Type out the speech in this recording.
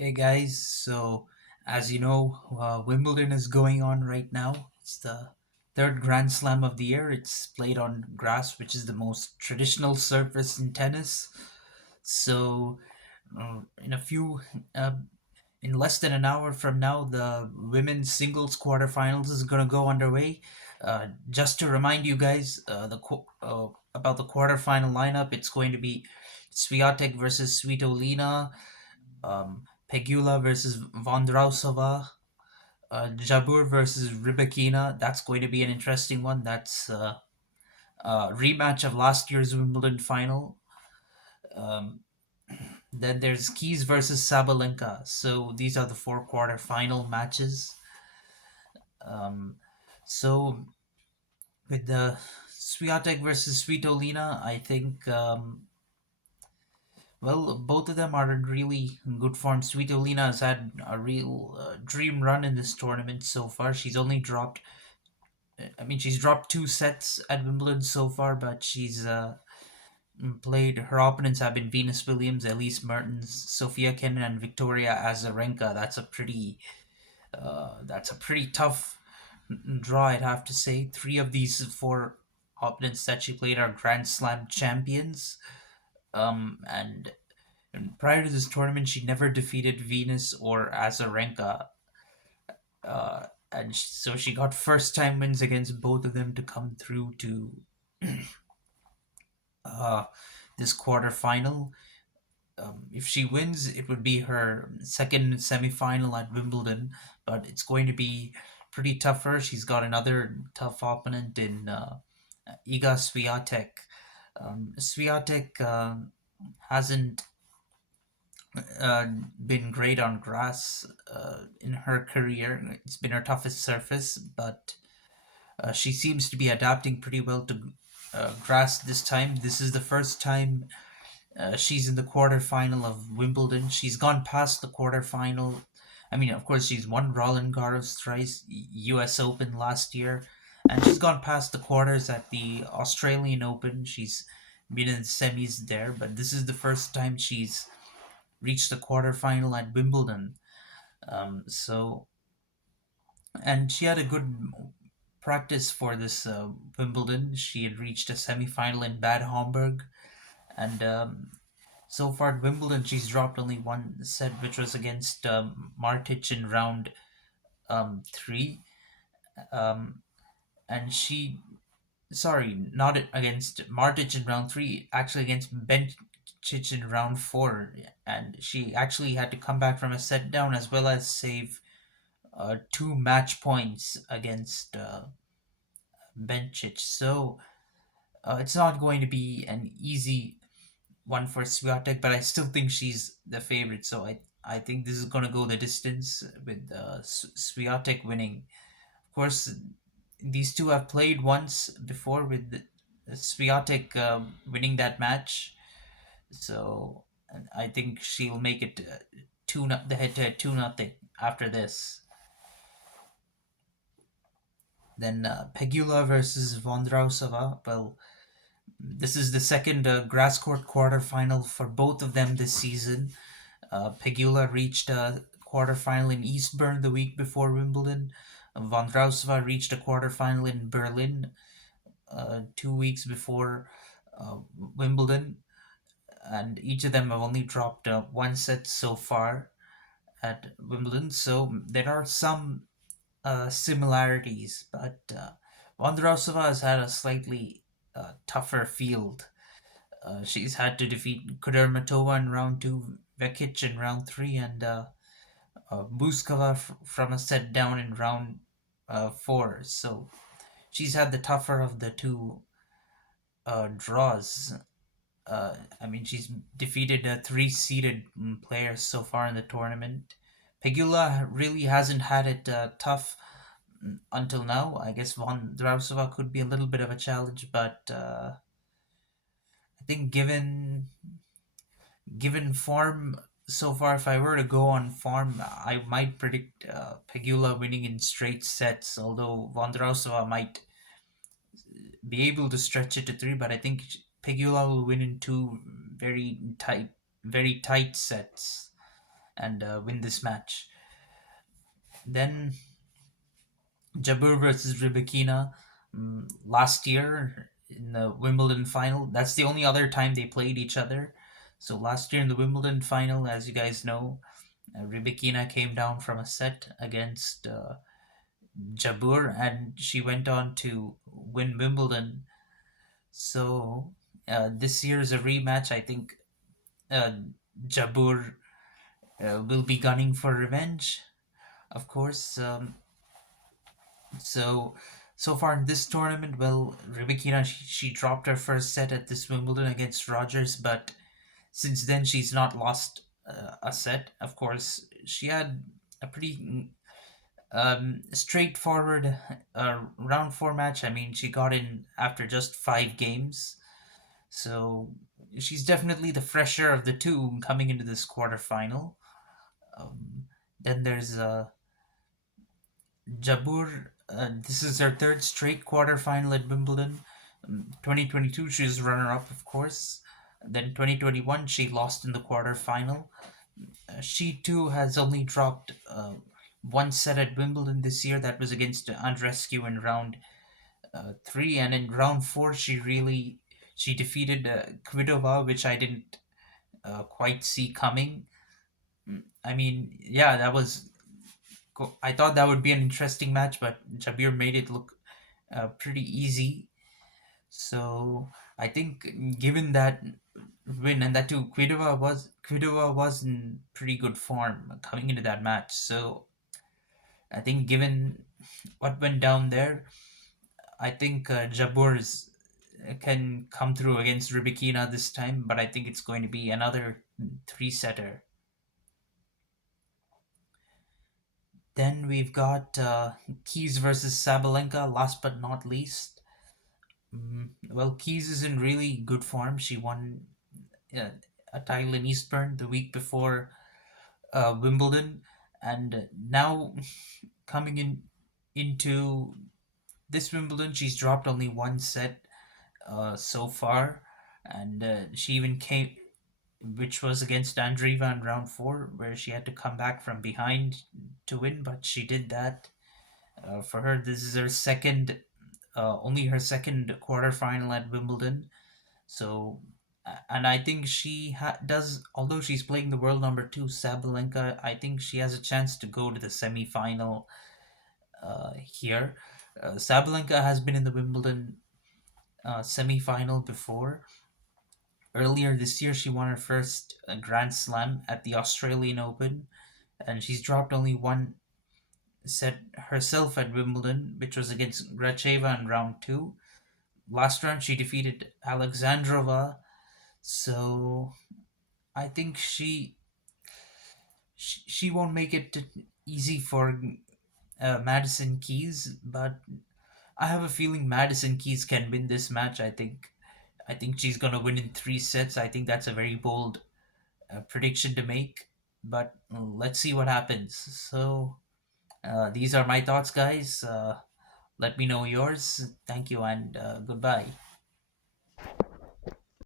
Hey guys, as you know, Wimbledon is going on right now. It's the third Grand Slam of the year. It's played on grass, which is the most traditional surface in tennis. So, in a few, uh, in less than an hour from now, the women's singles quarterfinals is gonna go underway. Just to remind you guys, about the quarterfinal lineup, it's going to be Swiatek versus Svitolina, Pegula versus Vondrausova, Jabur versus Rybakina. That's going to be an interesting one. That's a rematch of last year's Wimbledon final. Um, then there's Keys versus Sabalenka. So these are the four quarter-final matches. Um, so with the Swiatek versus Svitolina, I think both of them are in really good form. Svitolina has had a real dream run in this tournament so far. She's dropped two sets at Wimbledon so far, but she's played. Her opponents have been Venus Williams, Elise Mertens, Sofia Kenin, and Victoria Azarenka. That's a pretty tough draw, I'd have to say. Three of these four opponents that she played are Grand Slam champions. And prior to this tournament, she never defeated Venus or Azarenka. So she got first time wins against both of them to come through to uh, this quarterfinal. If she wins, it would be her second semifinal at Wimbledon, but it's going to be pretty tough for her. She's got another tough opponent in Iga Swiatek. Swiatek hasn't uh, been great on grass in her career. It's been her toughest surface, but she seems to be adapting pretty well to grass this time. This is the first time she's in the quarterfinal of Wimbledon. She's gone past the quarterfinal. I mean, of course, she's won Roland Garros thrice, U.S. Open last year, and she's gone past the quarters at the Australian Open. She's been in semis there, but this is the first time she's reached the quarterfinal at Wimbledon. So, and she had a good practice for this Wimbledon. She had reached a semifinal in Bad Homburg, and so far at Wimbledon, she's dropped only one set, which was against Martic in round three. Um, and she, sorry, not against Martic in round three, actually against Bencic in round four. And she actually had to come back from a set down as well as save two match points against Bencic. So it's not going to be an easy one for Swiatek, but I still think she's the favorite. So I think this is going to go the distance with Swiatek winning. Of course, these two have played once before with Swiatek winning that match. So and I think she'll make it the head to head 2-0 after this. Then Pegula versus Vondrausova. Well, this is the second grass court quarterfinal for both of them this season. Pegula reached a quarterfinal in Eastbourne the week before Wimbledon. Vondrausova reached a quarterfinal in Berlin 2 weeks before Wimbledon, and each of them have only dropped one set so far at Wimbledon. So there are some similarities, but Vondrausova has had a slightly tougher field. She's had to defeat Kudermetova in round two, Vekic in round three, and Buskova from a set down in round four. So she's had the tougher of the two draws. She's defeated three-seeded players so far in the tournament. Pegula really hasn't had it tough until now. I guess Vondrausova could be a little bit of a challenge, but I think given form so far, if I were to go on form, I might predict Pegula winning in straight sets. Although Vondrausova might be able to stretch it to three, but I think Pegula will win in two very tight sets. and win this match. Then Jabeur versus Rybakina last year in the Wimbledon final. That's the only other time they played each other. So last year in the Wimbledon final, as you guys know, Rybakina came down from a set against Jabeur, and she went on to win Wimbledon. So this year is a rematch. I think uh, Jabeur will be gunning for revenge, of course. So so far in this tournament, well, Rybakina she dropped her first set at this Wimbledon against Rogers, but since then she's not lost a set. Of course, she had a pretty straightforward round four match. I mean, she got in after just 5 games, so she's definitely the fresher of the two coming into this quarterfinal. Um, then there's Jabeur. This is her third straight quarterfinal at Wimbledon. 2022, she was runner up, of course. Then 2021, she lost in the quarterfinal. She too has only dropped one set at Wimbledon this year. That was against Andrescu in round three, and in round four, she defeated Kvitova, which I didn't quite see coming. I mean, yeah, that was. I thought that would be an interesting match, but Jabir made it look pretty easy. So I think, given that win, and that too, Kvitova was in pretty good form coming into that match. So I think, given what went down there, I think Jabeur can come through against Rybakina this time. But I think it's going to be another three setter. Then we've got Keys versus Sabalenka. Last but not least, well, Keys is in really good form. She won uh, a title in Eastbourne the week before Wimbledon, and now coming into this Wimbledon, she's dropped only one set so far, and she even came, which was against Andreeva in round four, where she had to come back from behind to win, but she did that. For her, this is her second, only her second quarterfinal at Wimbledon. So, and I think she does, although she's playing the world number two, Sabalenka, I think she has a chance to go to the semi final here. Sabalenka has been in the Wimbledon semi final before. Earlier this year, she won her first Grand Slam at the Australian Open, and she's dropped only one set herself at Wimbledon, which was against Gracheva in round two. Last round, she defeated Alexandrova, so I think she won't make it easy for Madison Keys, but I have a feeling Madison Keys can win this match. I think she's gonna win in three sets. I think that's a very bold prediction to make, but let's see what happens. So these are my thoughts, guys. Let me know yours. Thank you, and goodbye.